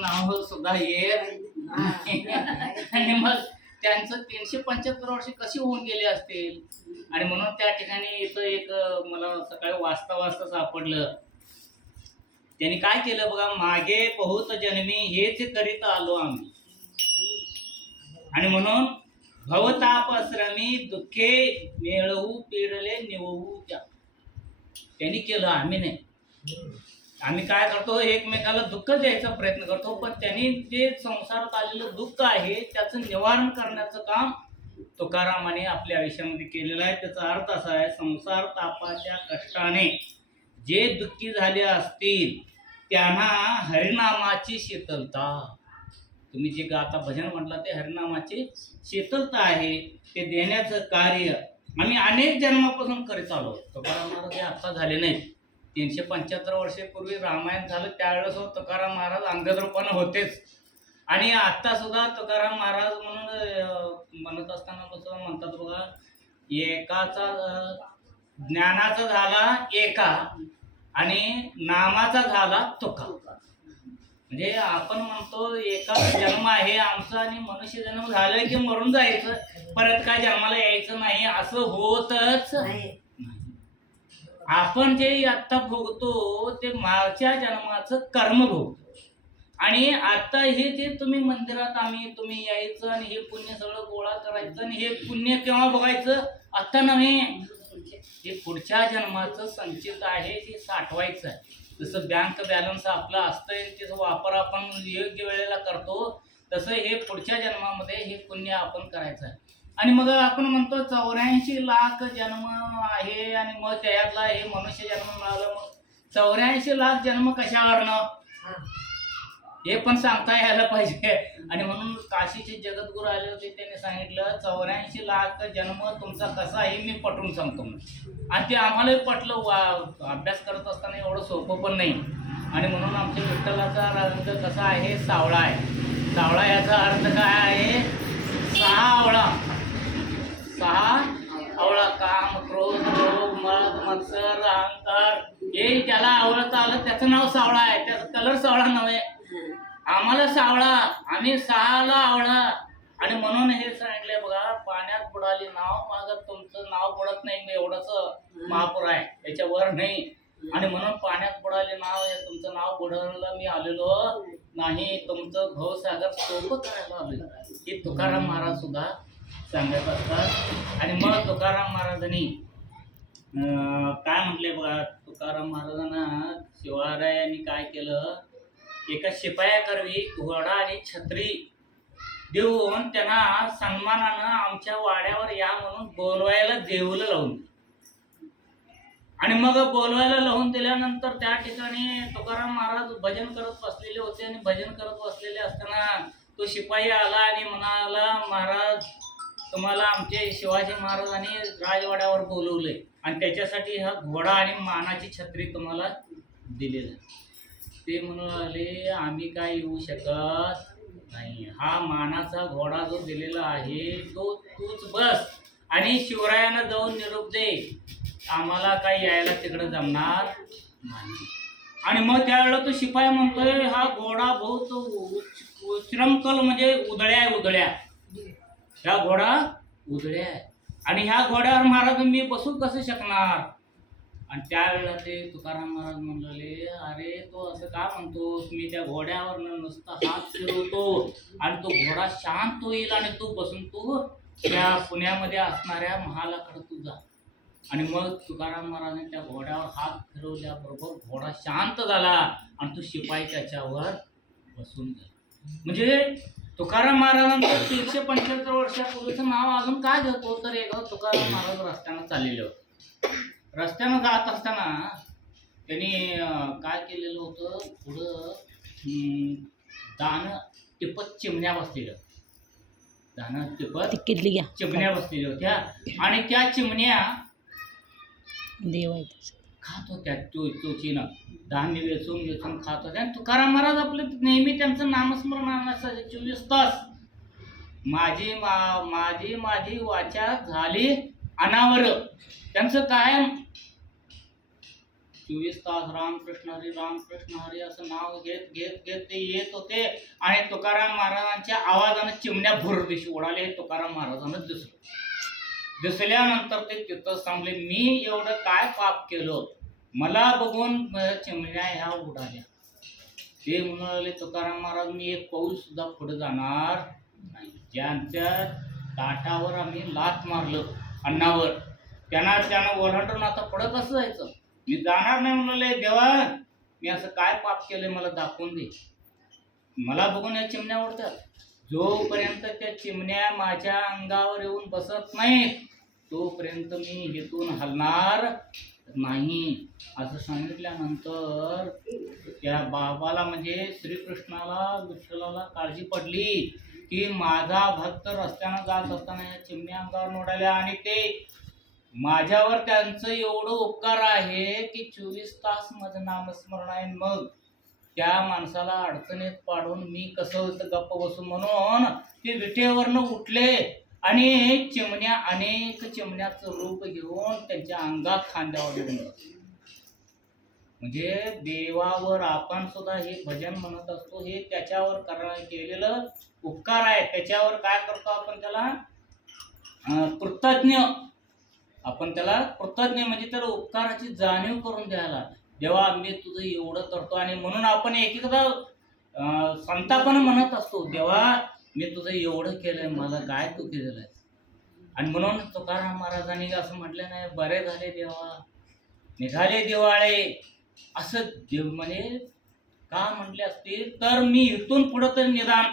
नाव सुद्धा येईल आणि मग त्यांचं तीनशे पंच्याहत्तर वर्ष कशी होऊन गेले असतील? आणि म्हणून त्या ठिकाणी इथं एक मला सकाळी वाचता वाचता सापडलं. त्यांनी काय केलं बघा? मागे बहुत जन्मी हेच करीत आलो आम्ही. आणि म्हणून भवतापश्रमी दुःखे मिळवू पिडले निववू त्या. त्यांनी केलं आम्ही नाही. आम्ही काय करतो एकमेकाला दुःख द्यायचा प्रयत्न करतो पण त्यांनी जे संसारात आलेलं दुःख आहे त्याचं निवारण करण्याचं काम तुकारामाने आपल्या आयुष्यामध्ये केलेलं आहे. त्याचा अर्थ असा आहे संसार तापाच्या कष्टाने जे दुःखी झाले असतील त्यांना हरिनामाची शीतलता. तुम्ही जे आता भजन म्हटलं ते हरिनामाची शीतलता आहे ते देण्याचं कार्य. आम्ही अनेक जन्मापासून करीत आलो. तुकाराम महाराज हे आत्ता झाले नाहीत. तीनशे पंच्याहत्तर वर्षापूर्वी रामायण झालं त्यावेळेस हो तुकाराम महाराज अंगद रूपानं होतेच. आणि आता सुद्धा तुकाराम महाराज म्हणून म्हणत असताना कसं म्हणतात बघा एकाचा ज्ञानाचा झाला एका आणि नामाचा झाला तुका. म्हणजे आपण म्हणतो एका जन्म आहे आमचा आणि मनुष्य जन्म झालं की मरून जायचं परत काय जन्माला यायचं नाही असं होतच. नाही. आपण जे आता भोगतो ते मागच्या जन्माचं कर्म भोगतो. आणि आता हे जे तुम्ही मंदिरात आम्ही तुम्ही यायचं आणि हे पुण्य सगळं गोळा करायचं आणि हे पुण्य केव्हा बघायचं आता नव्हे. हे पुढच्या जन्माचं संचित आहे ते साठवायचं आहे. जसं बँक बॅलन्स आपलं असतंय त्याचा वापर आपण योग्य वेळेला करतो तसं हे पुढच्या जन्मामध्ये हे पुण्य आपण करायचं आहे. आणि मग आपण म्हणतो चौऱ्याऐंशी लाख जन्म आहे आणि मग त्यातला हे मनुष्य जन्म मिळालं मग चौऱ्याऐंशी लाख जन्म कशावरनं? हे. पण सांगता यायला पाहिजे. आणि म्हणून काशीचे जगद्गुरू आले होते त्यांनी सांगितलं चौऱ्याऐंशी लाख जन्म तुमचा कसा आहे मी पटवून सांगतो. आणि ते आम्हालाही पटलं वा अभ्यास करत असताना एवढं सोपं पण नाही. आणि म्हणून आमच्या विठ्ठलाचा अर्थ कसा आहे सावळा आहे. सावळा याचा अर्थ काय आहे? सहा मत्सर अहंकार हे ज्याला आवडतं आलं त्याचं नाव सावळा आहे. त्याचा कलर सावळा नव्हे. आम्हाला सावळा आम्ही सहाला आवळा. आणि म्हणून हे सांगितलंय बघा पाण्यात बुडाली नाव माग तुमचं नाव बुडत नाही मी एवढंच महापूर आहे. याच्यावर नाही. आणि म्हणून पाण्यात बुडाले नाव हे तुमचं नाव बुडवलं मी आलेलो. नाही तुमचं भवसागर सोपं करायला आलेलो हे तुकाराम महाराज सुद्धा सांगत असतात. आणि मग तुकाराम महाराजांनी काय म्हटले बघा तुकाराम महाराजांना शिवरायांनी काय केलं? एका शिपायाकरवी घोडा आणि छत्री देऊन त्यांना सन्मानानं आमच्या वाड्यावर या म्हणून बोलवायला देवलं लावून. आणि मग बोलवायला लावून दिल्यानंतर त्या ठिकाणी तुकाराम महाराज भजन करत बसलेले होते आणि भजन करत बसलेले असताना तो शिपाई आला आणि म्हणाला महाराज तुम्हाला आमचे शिवाजी महाराजांनी राजवाड्यावर बोलवले आणि त्याच्यासाठी हा घोडा आणि मानाची छत्री तुम्हाला दिलेलं ते म्हणून आले आम्ही काय येऊ शकत नाही. हा मानाचा घोडा जो दिलेला आहे तो तूच बस आणि शिवरायानं जाऊन निरोप दे. आम्हाला काही यायला तिकडं जमणार नाही. आणि मग त्यावेळेला तो शिपाई म्हणतोय हा घोडा बहुत उच्च उच्रंखल म्हणजे उधळ्या आहे उधळ्या ह्या घोडा उधळ्या आहे आणि ह्या घोड्यावर महाराज मी बसू कसं शकणार? आणि त्यावेळेला ते तुकाराम महाराज म्हणले अरे तो असं का म्हणतो मी त्या घोड्यावर नुसता हात फिरवतो आणि तो घोडा शांत होईल आणि तू बसून तू त्या पुण्यामध्ये असणाऱ्या महालाकडे तू जा. आणि मग तुकाराम महाराजांनी त्या घोड्यावर हात फिरवल्याबरोबर घोडा शांत झाला आणि तो शिपाई त्याच्यावर बसून गेला. म्हणजे तुकाराम महाराजांचं तीनशे पंच्याहत्तर वर्षापूर्वीचं नाव अजून काय घेतो तर एकदा तुकाराम महाराज रस्त्यानं चाललेले होते. रस्त्यानं जात असताना त्यांनी काय केलेलं होतं? पुढं दान टिपत चिमण्या बसलेल्या दान टिपत चिमण्या बसलेल्या होत्या. आणि त्या चिमण्या. खात होत्या तो चोचीनं धान्य वेचून वेचून खात होते. आणि तुकाराम महाराज आपले नेहमी त्यांचं नामस्मरण आणण्यासाठी चोवीस तास माझी मा माझी माझी वाचा झाली अनावर. त्यांचं कायम. चोवीस तास रामकृष्ण हरी रामकृष्ण हरी असं नाव घेत घेत घेत ते येत होते. आणि तुकाराम महाराजांच्या आवाजानं चिमण्या भुर दिशी उडाले. हे तुकाराम महाराजांना दिसलं. दिसल्यानंतर ते तिथं सांगले मी एवढं काय पाप केलं? मला बघून चिमण्या ह्या उडाल्या ते म्हणाले तुकाराम महाराज मी एक पाऊल सुद्धा पुढे जाणार नाही. ज्यांच्या ताटावर आम्ही लात मारलं अन्नावर त्यांना त्यानं ओलांडून आता पुढं कसं जायचं? मी जाणार नाही म्हणाले देवा मी असं काय पाप केलंय मला दाखवून दे. मला बघून या चिमण्या उडतात जोपर्यंत त्या चिमण्या माझ्या अंगावर येऊन बसत नाहीत तोपर्यंत मी हेतून हलणार नाही. असं सांगितल्यानंतर त्या बाबाला म्हणजे श्रीकृष्णाला विठ्ठलाला काळजी पडली की माझा भक्त रस्त्यानं जात असताना या चिमण्या अंगावर उडाल्या आणि ते माझ्यावर त्यांचं एवढं उपकार आहे की चोवीस तास माझं नामस्मरण आहे. मग त्या माणसाला अडचणीत पाडून मी कसं होतं गप्प बसू म्हणून ते विटेवरनं उठले. आणि चिमण्या अनेक चिमण्याचं रूप घेऊन त्यांच्या अंगात खांद्यावर येऊन म्हणजे देवावर आपण सुद्धा हे भजन म्हणत असतो हे त्याच्यावर करा केलेलं उपकार आहे. त्याच्यावर काय करतो आपण त्याला? कृतज्ञ. आपण त्याला कृतज्ञ म्हणजे त्याला उपकाराची जाणीव करून द्यायला. देवा मी तुझं एवढं करतो आणि म्हणून आपण एक एकदा अं, म्हणत असतो देवा मी तुझं एवढं केलंय मला काय तू केलेलं आहे आणि म्हणून तुकाराम महाराजांनी असं म्हटलं नाही बरे झाले देवा निघाले दिवाळे. असं देव म्हणे का म्हटले असतील? तर मी इथून पुढं तरी निदान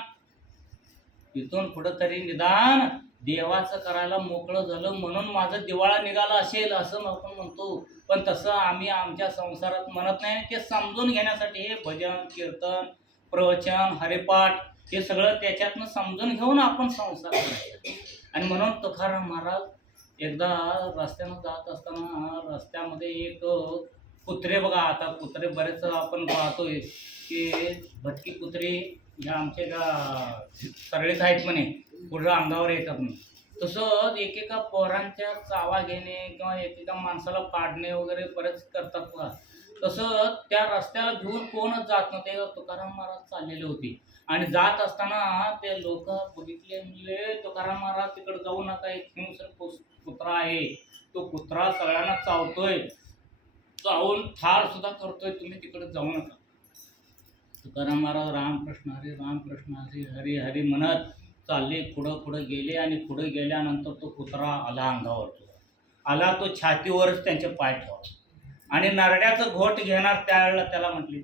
इथून पुढं तरी निदान देवाचं करायला मोकळं झालं म्हणून माझं दिवाळा निघाला असेल असं आपण म्हणतो. पण तसं आम्ही आमच्या संसारात म्हणत नाही ते समजून घेण्यासाठी हे भजन कीर्तन प्रवचन हरिपाठ हे सगळं त्याच्यातनं समजून घेऊन आपण संसार करायचा. आणि म्हणून तुकाराम महाराज एकदा रस्त्यानं जात असताना रस्त्यामध्ये एक कुत्रे बघा आता कुत्रे बरेच आपण पाहतोय की भटकी कुत्रे ह्या आमच्या ज्या सरळीत आहेत म्हणे पुढं अंगावर येतात म्हणे. तसंच एकेका पोरांच्या चावा घेणे किंवा एकेका माणसाला पाडणे वगैरे बरेच करतात तसं त्या रस्त्याला घेऊन कोणच जात नव्हते तुकाराम महाराज चाललेले होते. आणि जात असताना ते लोक बघितले म्हणले तुकाराम महाराज तिकडे जाऊ नका एक हिंसक कुत्रा आहे. तो कुत्रा सगळ्यांना चावतोय. चावून ठार सुद्धा करतोय तुम्ही तिकडे जाऊ नका. तुकाराम महाराज रामकृष्ण हरी रामकृष्ण हरी हरी हरी म्हणत चालले पुढं पुढं गेले आणि पुढे गेल्यानंतर तो कुत्रा आला अंगावर आला तो छातीवरच त्यांचे पाय ठेवा आणि नरड्याचं घोट घेणार त्यावेळेला त्याला म्हटली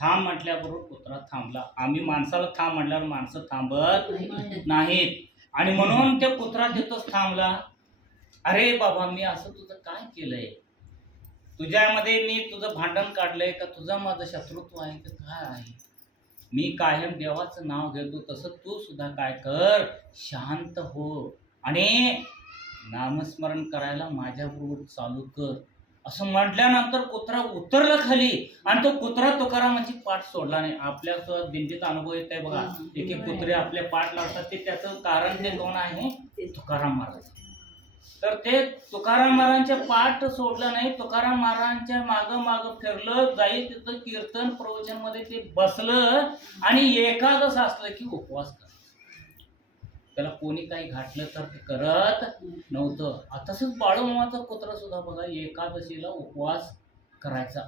थांब म्हटल्याबरोबर कुत्रा थांबला. आम्ही माणसाला थांब म्हटल्यावर माणसं थांबत नाहीत. आणि म्हणून ते कुत्रा तिथंच थांबला. अरे बाबा मी असं तुझं काय केलंय? तुझ्यामध्ये मी तुझं भांडण काढलंय का? तुझं माझं शत्रुत्व आहे का? काय आहे? मी कायम देवाचं नाव घेतो. तसं तू सुद्धा काय कर. शांत हो. आणि नामस्मरण करायला माझ्याबरोबर चालू कर. असं म्हटल्यानंतर कुत्रा उतरला खाली आणि तो कुत्रा तुकारामाची पाठ सोडला नाही. आपल्या सुद्धा दिंडीत अनुभव येत आहे बघा. एक एक कुत्रे आपल्या पाठ लावतात. ते त्याचं कारण ते कोण आहे? तुकाराम महाराज. तर ते तुकाराम महाराजांच्या पाठ सोडलं नाही. तुकाराम महाराजांच्या माग माग फिरलं जाईल तिथं कीर्तन प्रवचनमध्ये ते बसलं आणि एकादश असलं की उपवास कर त्याला कोणी काही घातलं तर ते करत नव्हतं. आ, तसंच बाळूमामाचा कुत्रा सुद्धा बघा एकादशीला उपवास करायचा.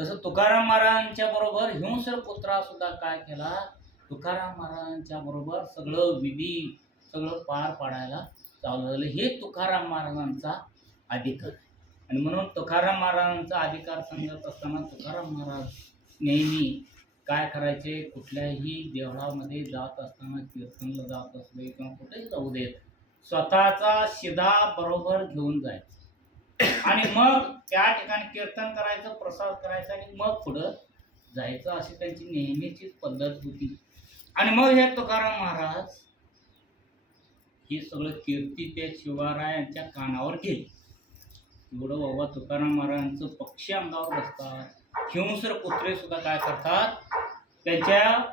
तसं तुकाराम महाराजांच्या बरोबर हिंसर पुत्रा सुद्धा काय केला? तुकाराम महाराजांच्या बरोबर सगळं विधी सगळं पार पाडायला चालू झालं. हे तुकाराम महाराजांचा अधिकार आणि म्हणून तुकाराम महाराजांचा अधिकार सांगत असताना तुकाराम महाराज नेहमी काय करायचे कुठल्याही देवळामध्ये जात असताना कीर्तनला जात असले किंवा कुठेही जाऊ देत स्वतःचा शिदा बरोबर घेऊन जायचं. आणि मग त्या ठिकाणी कीर्तन करायचं प्रसाद करायचा आणि मग पुढं जायचं अशी त्यांची नेहमीचीच पद्धत होती. आणि मग हे तुकाराम महाराज हे सगळं कीर्ती ते शिवरायांच्या कानावर गेली. एवढं बाबा तुकाराम महाराजांचं पक्षी अंगावर बसतात. हिंस्र पुत्रे सुद्धा काय करतात? त्यांच्या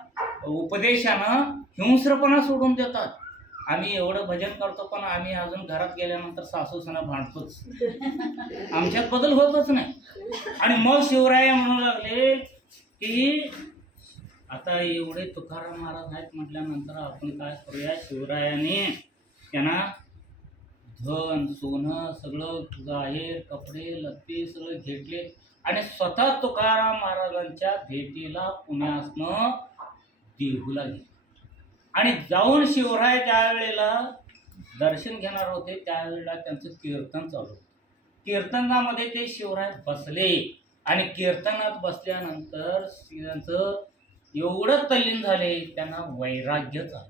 उपदेशानं हिंस्रपणा सोडून देतात. आम्ही एवढं भजन करतो पण आम्ही अजून घरात गेल्यानंतर सासूसना भांडतोच. आमच्यात बदल होतच नाही. आणि मग शिवराय म्हणू लागले की आता एवढे तुकाराम महाराज आहेत म्हटल्यानंतर आपण काय करूया? शिवरायाने त्यांना धन सोनं सगळं आहे कपडे लत्ते सगळं घेतले. आणि स्वतः तुकाराम महाराजांच्या भेटीला पुण्यासनं देहूला गेले. आणि जाऊन शिवराय त्यावेळेला दर्शन घेणार होते त्यावेळेला त्यांचं कीर्तन चालू होतं. कीर्तनामध्ये ते शिवराय बसले आणि कीर्तनात बसल्यानंतर त्यांचं एवढं तल्लीन झाले त्यांना वैराग्य झालं.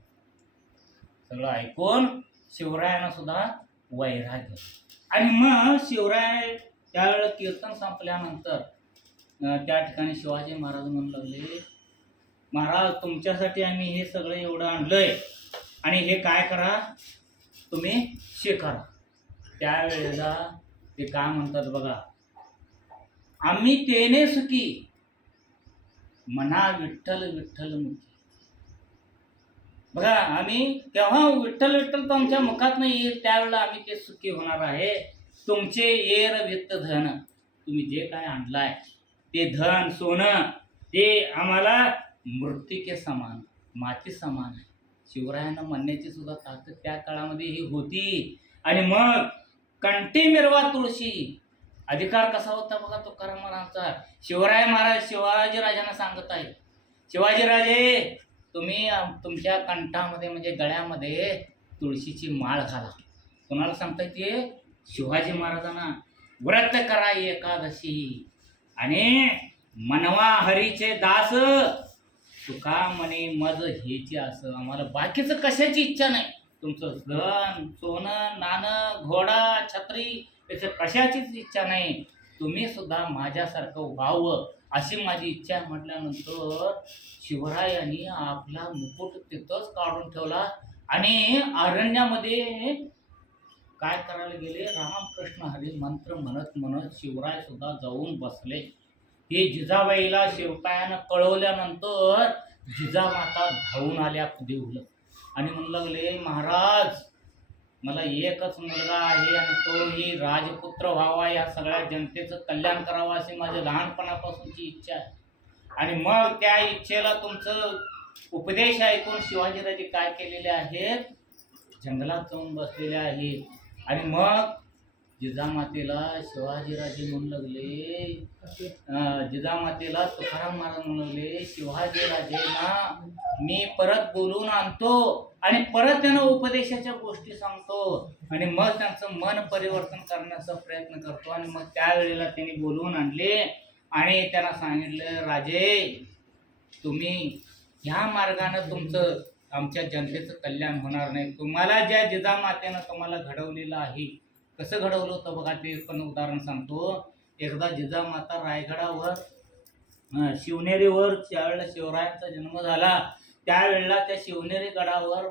सगळं ऐकून शिवरायांना सुद्धा वैराग्य आणि मग शिवराय त्यावेळेला कीर्तन संपल्यानंतर त्या ठिकाणी शिवाजी महाराज म्हणू लागले महाराज तुमच्यासाठी आम्ही हे सगळं एवढं आणलंय आणि हे काय करा? तुम्ही स्वीकारा त्यावेळेला ते काय म्हणतात बघा आम्ही तेने सुखी मना विठ्ठल विठ्ठल मुखी. बघा आम्ही केव्हा विठ्ठल विठ्ठल तर आमच्या मुखात नाही येईल त्यावेळेला आम्ही ते सुखी होणार आहे. तुमचे येर वित्त धन. तुम्ही जे काय आणलाय ते धन सोनं ते आम्हाला मृत्तिके समान माती समान आहे. शिवरायांना म्हणण्याची सुद्धा ताकद त्या काळामध्ये ही होती. आणि मग कंठी मिरवा तुळशी. अधिकार कसा होता बघा तुकाराम महाराजांचा शिवराय महाराज शिवाजी राजांना सांगत आहे शिवाजीराजे तुम्ही तुमच्या कंठामध्ये म्हणजे गळ्यामध्ये तुळशीची माळ घाला. कोणाला सांगताय ते? शिवाजी महाराजांना व्रत करा एकादशी. आणि मनवा हरीचे दास तुका म्हणे मज हेचे असं. आम्हाला बाकीचं कशाची इच्छा नाही. तुमचं धन सोनं नाणं घोडा छत्री याचं कशाचीच इच्छा नाही. तुम्ही सुद्धा माझ्यासारखं व्हावं अशी माझी इच्छा आहे म्हटल्यानंतर शिवरायांनी आपला मुकुट तिथंच काढून ठेवला आणि अरण्यामध्ये काय करायला गेले? रामकृष्ण हरी मंत्र म्हणत म्हणत शिवराय सुद्धा जाऊन बसले. हे जिजाबाईला शिवकायानं कळवल्यानंतर जिजामाता धावून आल्या देऊला आणि म्हणू लागले महाराज मला एकच मुलगा आहे आणि तोही राजपुत्र व्हावा या सगळ्या जनतेचं कल्याण करावं अशी माझी लहानपणापासूनची इच्छा आहे. आणि मग त्या इच्छेला तुमचं उपदेश ऐकून शिवाजीराजे काय केलेले आहेत? जंगलात जाऊन बसलेले आहेत. आणि मग जिजामातेला शिवाजीराजे म्हणू लागले जिजामातेला तुकाराम महाराज म्हणू लागले शिवाजीराजेंना मी परत बोलून आणतो आणि परत त्यांना उपदेशाच्या गोष्टी सांगतो. आणि मग त्यांचं मन परिवर्तन करण्याचा प्रयत्न करतो. आणि मग त्यावेळेला त्यांनी बोलवून आणले आणि त्यांना सांगितलं राजे तुम्ही ह्या मार्गानं तुमचं आमच्या जनतेचं कल्याण होणार नाही. तुम्हाला ज्या जिजामातेनं तुम्हाला घडवलेलं आहे कसं घडवलं होतं बघा ते पण उदाहरण सांगतो. एकदा जिजामाता रायगडावर शिवनेरीवर ज्यावेळेला शिवरायांचा जन्म झाला त्यावेळेला त्या शिवनेरी गडावर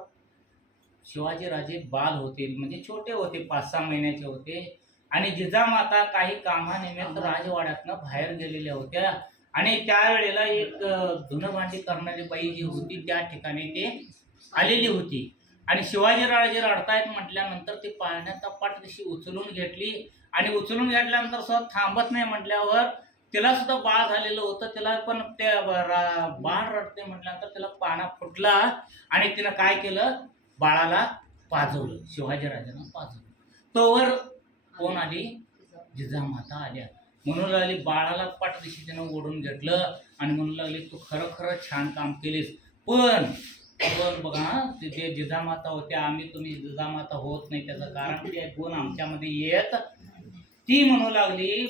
शिवाजीराजे बाल होते म्हणजे छोटे होते पाच सहा महिन्याचे होते. आणि जिजामाता काही कामानिमित्त राजवाड्यातनं बाहेर गेलेल्या होत्या. आणि त्यावेळेला एक अं, करणारी बाई जी होती त्या ठिकाणी ते आलेली होती. आणि शिवाजीराजे रडतायत म्हटल्यानंतर ती पाळण्याचा पाठ तशी उचलून घेतली. आणि उचलून घेतल्यानंतर सुद्धा थांबत नाही म्हटल्यावर तिला सुद्धा बाळ झालेलं होतं. तिला पण ते रा- बाळ रडते म्हटल्यानंतर तिला पाना फुटला आणि तिनं काय केलं? बाळाला पाजवलं. शिवाजीराजांना पाजवलं. तोवर कोण आली? जिजामाता आल्या. म्हणून लागली बाळाला पाठदिशी तिनं ओढून घेतलं आणि म्हणू लागली तू खरं खरं छान काम केलीस. पण पण बघा ते जे जिजामाता होत्या आम्ही तुम्ही जिजामाता होत नाही त्याचं कारण ते गुण आमच्यामध्ये येत. ती म्हणू लागली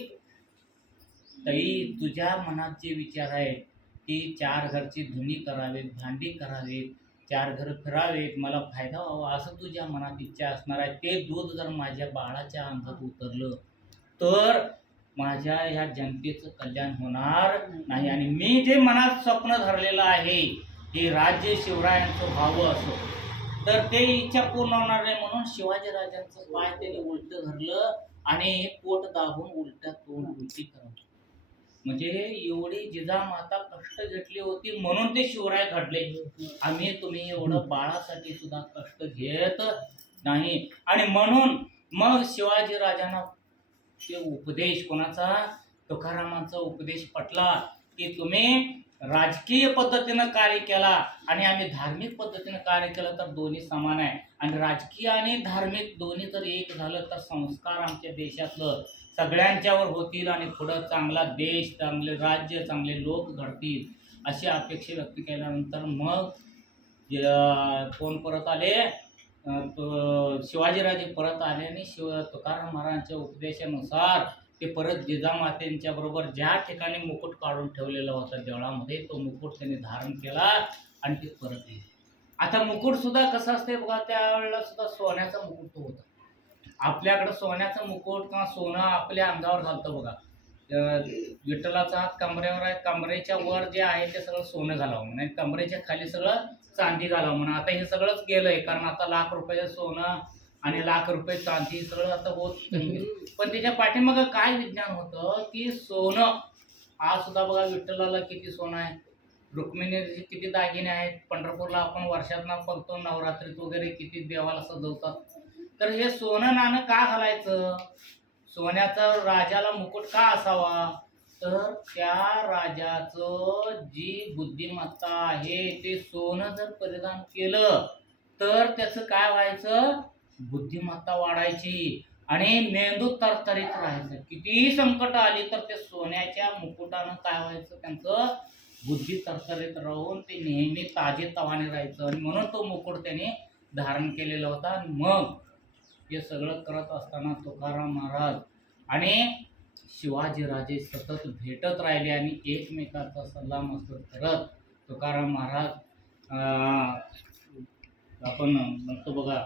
ताई तुझ्या मनात जे विचार आहे की चार घरची धुनी करावेत भांडी करावेत चार घर फिरावेत मला फायदा व्हावा असं तुझ्या मनात इच्छा असणार आहे ते दूध जर माझ्या बाळाच्या अंगात उतरलं तर माझ्या ह्या जनतेचं कल्याण होणार नाही. आणि मी जे मनात स्वप्न धरलेलं आहे हे राज्य शिवरायांचं व्हावं असं तर ते इच्छा पूर्ण होणार नाही म्हणून शिवाजीराजांचं पाय त्याने उलट धरलं आणि पोट दाबून उलट्या तोंड उलटी करत म्हणजे एवढी जिजामाता कष्ट घेतली होती म्हणून ते शिवराय घडले. आम्ही तुम्ही एवढं बाळासाठी सुद्धा कष्ट घेत नाही. आणि म्हणून मग शिवाजी राजांना ते उपदेश कोणाचा? तुकारामांचा उपदेश पटला की तुम्ही राजकीय पद्धतीनं कार्य केला आणि आम्ही धार्मिक पद्धतीनं कार्य केलं तर दोन्ही समान आहे. आणि राजकीय आणि धार्मिक दोन्ही जर एक झालं तर संस्कार आमच्या देशातलं सगळ्यांच्यावर होतील आणि पुढं चांगला देश चांगले राज्य चांगले लोक घडतील अशी अपेक्षा व्यक्त केल्यानंतर मग फोन कोण परत आले? शिवाजीराजे परत आले आणि शिव तुकाराम महाराजांच्या उपदेशानुसार ते परत जिजामातेंच्या बरोबर ज्या ठिकाणी मुकुट काढून ठेवलेला होता देवळामध्ये तो मुकुट त्यांनी धारण केला आणि ते परत येईल आता मुकुट सुद्धा कसं असते बघा त्यावेळेला सुद्धा सोन्याचा मुकुट तो होता. आपल्याकडं सोन्याचा मुकुट किंवा सोनं आपल्या अंगावर घालतं बघा. विठ्ठलाचा हात कमरेवर आहे. कमरेच्या वर जे आहे ते सगळं सोनं घालावं म्हणून. कमरेच्या खाली सगळं चांदी घालावं म्हणून. आता हे सगळंच गेलंय. कारण आता लाख रुपयाचं सोनं आणि लाख रुपये चांदी सगळं आता होत पण त्याच्या पाठीमागं काय विज्ञान होतं की सोनं आज सुद्धा बघा विठ्ठलाला किती सोनं आहे. रुक्मिणीचे किती दागिने आहेत. पंढरपूरला आपण वर्षातनं बघतो नवरात्रीत वगैरे किती देवाला सजवतात. तर हे सोनं नाणं का घालायचं? सोन्याचा राजाला मुकुट का असावा? तर त्या राजाचं जी बुद्धिमत्ता आहे ते सोनं जर परिधान केलं तर त्याचं काय व्हायचं? बुद्धिमत्ता वाढायची. आणि मेंदू तरतरीत राहायचं. कितीही संकट आली तर ते सोन्याच्या मुकुटानं काय व्हायचं? त्यांचं बुद्धी तरतरीत राहून ते नेहमी ताजे तवाने राहायचं. आणि म्हणून तो मुकुट त्याने धारण केलेला होता. मग हे सगळं करत असताना तुकाराम महाराज आणि शिवाजीराजे सतत भेटत राहिले आणि एकमेकांचा सल्ला मसलत करत तुकाराम महाराज आपण म्हणतो बघा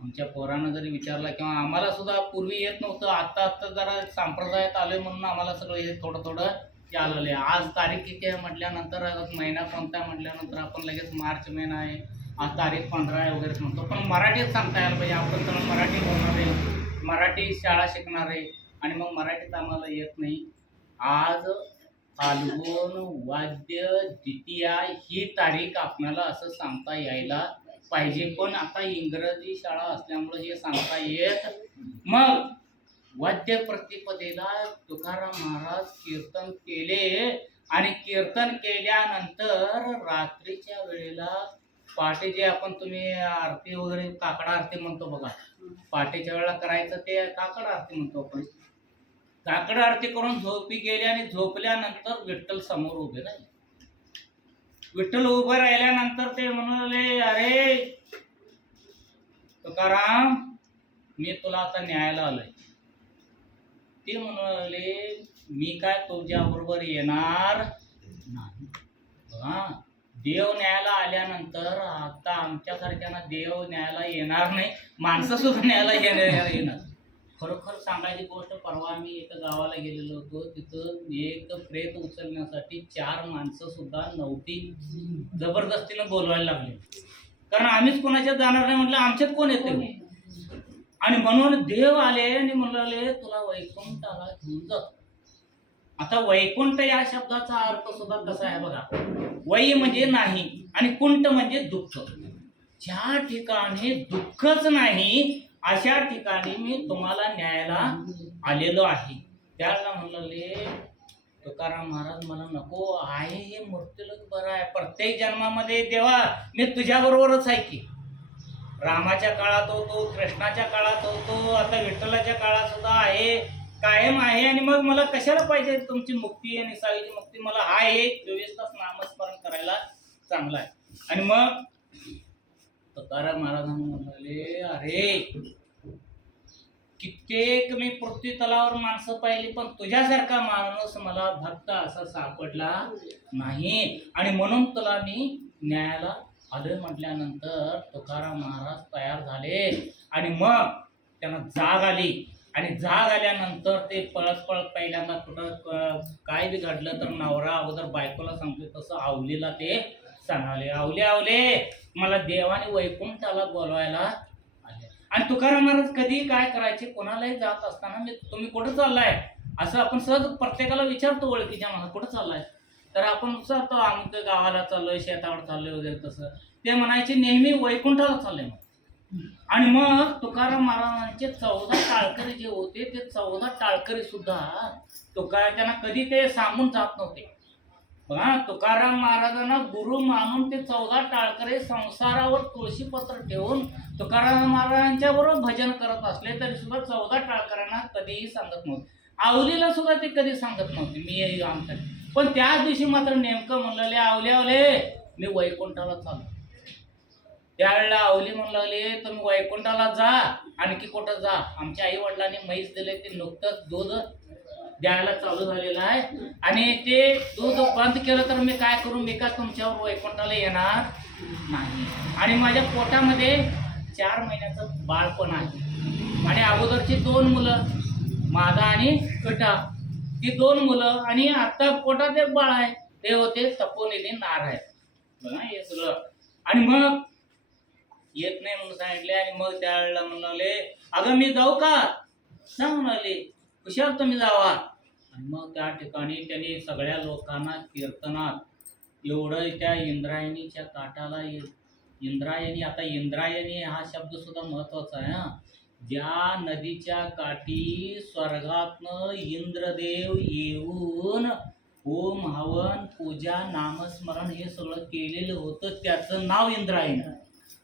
आमच्या पोरानं जरी विचारला किंवा आम्हाला सुद्धा पूर्वी येत नव्हतं आत्ता आत्ता जरा संप्रदायात आलोय म्हणून आम्हाला सगळं हे थोडं थोडं आलेलं आहे. आज तारीख किती आहे म्हटल्यानंतर महिना कोणता आहे म्हटल्यानंतर आपण लगेच मार्च महिना आहे. आज तारीख पंधरा आहे वगैरे म्हणतो. पण मराठीत सांगता यायला पाहिजे. आपण तर मराठी बोलणार आहे. मराठी शाळा शिकणार आहे. आणि मग मराठीत आम्हाला येत नाही. आज फाल्गुन वाद्य द्वितीया ही तारीख आपल्याला असं सांगता यायला पाहिजे. पण आता इंग्रजी शाळा असल्यामुळे हे सांगता येत मग वाद्य प्रतिपदेला तुकाराम महाराज कीर्तन केले. आणि कीर्तन केल्यानंतर रात्रीच्या वेळेला पहाटे जे आपण तुम्ही आरती वगैरे काकडा आरती म्हणतो बघा. पहाटेच्या वेळेला करायचं ते काकड आरती म्हणतो आपण. काकड आरती करून झोपी गेले आणि झोपल्यानंतर विठ्ठल समोर उभे राहिले विठ्ठल उभे राहिल्यानंतर ते म्हणाले अरे तुकाराम मी तुला आता न्यायला आलोय. ते म्हणाले मी काय तुझ्या बरोबर येणार नाही. देव न्यायला आल्यानंतर आता आमच्यासारख्यांना देव न्यायला येणार नाही माणसं सुद्धा न्यायला येणार येणार. खरोखर सांगायची गोष्ट परवा आम्ही एका गावाला गेलेलो होतो. तिथं एक प्रेत उचलण्यासाठी चार माणसं सुद्धा नव्हती. जबरदस्तीनं बोलवायला लागले. कारण आम्हीच कोणाच्यात जाणार नाही म्हटलं आमच्यात कोण येते? आणि म्हणून देव आले आणि म्हणाले तुला वैकुंठाला घेऊन जातो आता वैकुंठ या शब्दाचा अर्थ सुद्धा कसा आहे बघा. वै म्हणजे नाही आणि कुंठ म्हणजे दुःख. ज्या ठिकाणी दुःखच नाही अशा ठिकाणी मी तुम्हाला न्यायला आलेलो आहे. त्याला म्हणले तुकाराम महाराज मला नको आहे हे मृत्यूलोक बरं आहे. प्रत्येक जन्मामध्ये देवा मी तुझ्याबरोबरच आहे की. रामाच्या काळात होतो कृष्णाच्या काळात होतो आता विठ्ठलाच्या काळात सुद्धा आहे. कायम आहे आणि मग मला कशाला पाहिजे तुमची मुक्ती आणि साईची मुक्ती? मला आहे चोवीस तास नामस्मरण करायला चांगला आहे. आणि मग तुकाराम महाराजांना म्हणाले अरे कित्येक मी पृथ्वी तलावर माणसं पाहिली पण तुझ्यासारखा माणूस मला भक्त असा सापडला नाही. आणि म्हणून तुला मी न्यायाला आलोय म्हटल्यानंतर तुकाराम महाराज तयार झाले. आणि मग त्यांना जाग आली. आणि जाग आल्यानंतर ते पळत पळत पहिल्यांदा कुठं काय बी घडलं तर नवरा अगोदर बायकोला सांगतो तसं आवलीला ते सांगाले आवले आवले मला देवाने वैकुंठाला बोलवायला आले. आणि तुकाराम महाराज कधी काय करायचे कोणालाही जात असताना मी तुम्ही कुठं चाललाय? असं आपण सहज प्रत्येकाला विचारतो ओळखीच्या मला कुठं चाललाय? तर आपण विचारतो आमच्या गावाला चाललोय शेतावर चाललोय वगैरे तसं. ते म्हणायचे नेहमी वैकुंठाला चाललंय मग आणि मग तुकाराम महाराजांचे चौदा टाळकरी जे होते ते चौदा टाळकरी सुद्धा तुकाराम त्यांना कधी ते सांगून जात नव्हते. बघा तुकाराम महाराजांना गुरु मानून ते चौदा टाळकरी संसारावर तुळशीपत्र ठेवून तुकाराम महाराजांच्या बरोबर भजन करत असले तरी सुद्धा चौदा टाळकऱ्यांना कधीही सांगत नव्हते. आवलीला सुद्धा ते कधी सांगत नव्हते मी आमच्या पण त्या दिवशी मात्र नेमकं म्हणलेले आवले आवले मी वैकुंठाला चाललो. त्यावेळेला आवली म्हणू लागले तुम्ही वैकुंठाला जा आणखी कुठं जा. आमच्या आई वडिलांनी म्हैस दिले ते नुकतंच दूध द्यायला चालू झालेलं आहे. आणि ते दूध बंद केलं तर मी काय करू? मी का तुमच्यावर वैकुंठाला येणार नाही? आणि माझ्या पोटामध्ये चार महिन्याचं बाळ पण आहे. आणि अगोदरची दोन मुलं मादा आणि कटा ती दोन मुलं आणि आता पोटात एक बाळ आहे. ते होते तपोनिधी नार आहे हे सगळं. आणि मग येत नाही म्हणून सांगितले आणि मग त्यावेळेला म्हणाले अगं मी जाऊ का? सांग म्हणाले हुशार तुम्ही जावा. आणि मग त्या ठिकाणी त्यांनी सगळ्या लोकांना कीर्तनात एवढं त्या इंद्रायणीच्या काठाला ये- इंद्रायणी आता इंद्रायणी हा शब्द सुद्धा महत्त्वाचा आहे हा. ज्या नदीच्या काठी स्वर्गातनं इंद्रदेव येऊन ओम हवन पूजा नामस्मरण हे सगळं केलेलं होतं त्याचं नाव इंद्रायणी.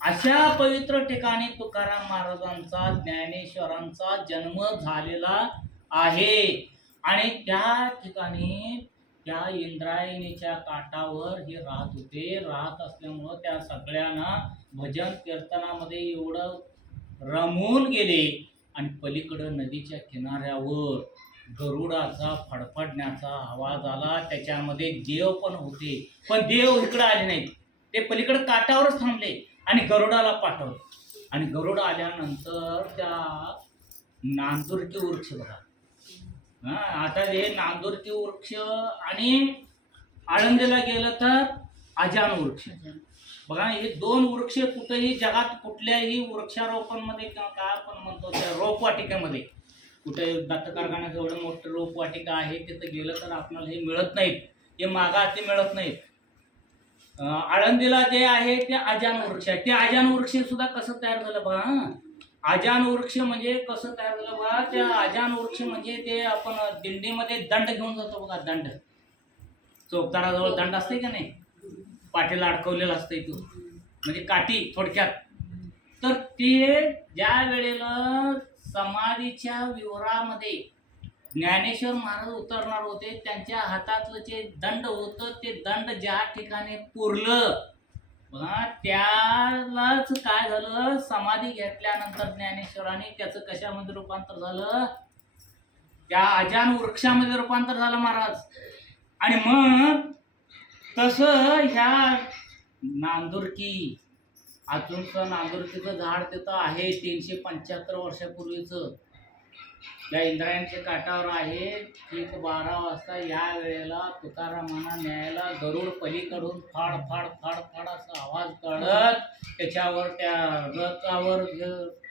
अशा पवित्र ठिकाणी तुकाराम महाराजांचा ज्ञानेश्वरांचा जन्म झालेला आहे. आणि त्या ठिकाणी त्या इंद्रायणीच्या काठावर हे राहत होते. राहत असल्यामुळं त्या सगळ्यांना भजन कीर्तनामध्ये एवढं रमून गेले. आणि पलीकडं नदीच्या किनाऱ्यावर गरुडाचा फडफडण्याचा आवाज आला. त्याच्यामध्ये देव पण होते. पण देव इकडं आले नाहीत. ते पलीकडं काठावरच थांबले. आणि गरुडाला पाठवलं. आणि गरुड आल्यानंतर त्या नांदुरकी वृक्ष बघा. हा आता हे नांदुरकी वृक्ष आणि आळंदीला गेलं तर अजान वृक्ष. बघा हे दोन वृक्ष कुठेही जगात कुठल्याही वृक्षारोपणमध्ये किंवा काय आपण म्हणतो त्या रोपवाटिकेमध्ये. कुठे दत्त कारखान्यात एवढं मोठं रोपवाटिका आहे तिथं गेलं तर आपल्याला हे मिळत नाहीत. हे मागात ते मिळत नाहीत. आळंदीला जे आहे ते अजान वृक्ष आहे. ते अजान वृक्ष सुद्धा कसं तयार झालं बघा अजान वृक्ष म्हणजे कसं तयार झालं बघा त्या अजान वृक्ष म्हणजे ते आपण दिंडीमध्ये दंड घेऊन जातो बघा दंड. चौकदाराजवळ दंड असते का नाही? पाठीला अडकवलेला असतं तो. म्हणजे काठी थोडक्यात. तर ते ज्या वेळेला समाधीच्या विवरामध्ये ज्ञानेश्वर महाराज उतरणार होते त्यांच्या हातातलं जे दंड होतं ते दंड ज्या ठिकाणी पुरलं त्यालाच काय झालं? समाधी घेतल्यानंतर ज्ञानेश्वराने त्याचं कशामध्ये रूपांतर झालं? त्या अजान वृक्षामध्ये रूपांतर झालं महाराज. आणि मग तसं ह्या नांदुरकी अजूनचं नांदुरकीचं झाड तिथं आहे तीनशे पंच्याहत्तर वर्षापूर्वीचं. त्या इंद्रायणच्या काठावर आहे. ठीक बारा वाजता या वेळेला तुकारामांना न्यायला गरुड पलीकडून फाड फाड फाड फाड असा आवाज काढत त्याच्यावर त्या रथावर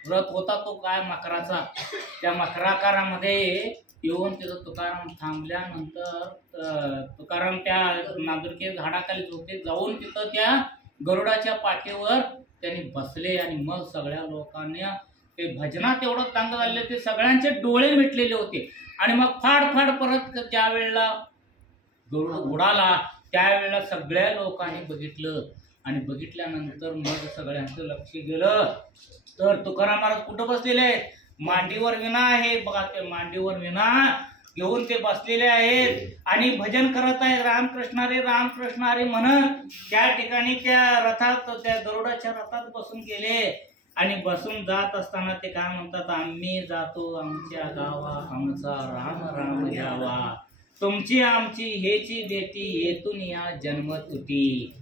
रथ होता तो काय मकराचा? त्या मकराकारामध्ये येऊन तिथं तुकाराम थांबल्यानंतर तुकाराम त्या नांदुरकी झाडाखाली झोपे जाऊन तिथं त्या गरुडाच्या पाठीवर त्यांनी बसले आणि मग सगळ्या लोकांनी ते भजनात एवढं चांगलं झाले ते सगळ्यांचे डोळे मिटलेले होते. आणि मग फाड फाड परत ज्या वेळेला गरुड उडाला त्यावेळेला सगळ्या लोकांनी बघितलं. आणि बघितल्यानंतर मग सगळ्यांचं लक्ष गेलं. तर तुकाराम महाराज कुठं बसलेले आहेत? मांडीवर विना आहे. बघा ते मांडीवर विना घेऊन ते बसलेले आहेत. आणि भजन करत आहेत. रामकृष्ण रे रामकृष्ण रे म्हणत त्या ठिकाणी त्या रथात त्या गरुडाच्या रथात बसून गेले. आणि बसून जात असताना ते काय म्हणतात आम्ही जातो आमच्या गावा आमचा राम राम घ्यावा. तुमची आमची हेची बेटी येतून या जन्म तुटी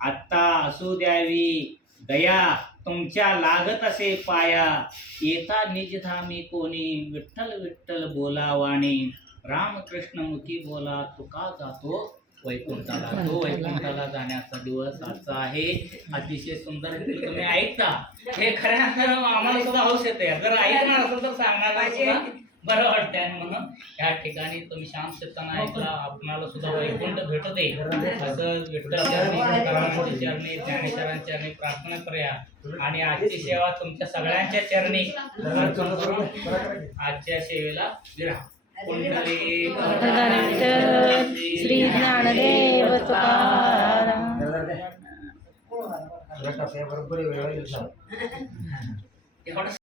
आत्ता असू द्यावी. दया तुमच्या लागत असे पाया. येता निजधामी कोणी विठ्ठल विठ्ठल बोलावाने रामकृष्ण मुखी बोला तुका जातो वैकुंठाला तो वैकुंठाला जाण्याचा दिवस आजचा आहे. अतिशय सुंदर तुम्ही ऐकता. हे खऱ्या अर्थानं आम्हाला सुद्धा हौस येते. जर ऐकणार असेल तर सांगणार सुद्धा बरं वाटतंय म्हणून या ठिकाणी तुम्ही शांत चित्तानं ऐकला. आपणाला सुद्धा वैकुंठ भेटत. आहे असं विठ्ठल चरणी प्रार्थना करूया. आणि आजची सेवा तुमच्या सगळ्यांच्या चरणी. आजच्या सेवेला विराम. श्री ज्ञानदेव तुकाराम बरोबर वेळ एवढं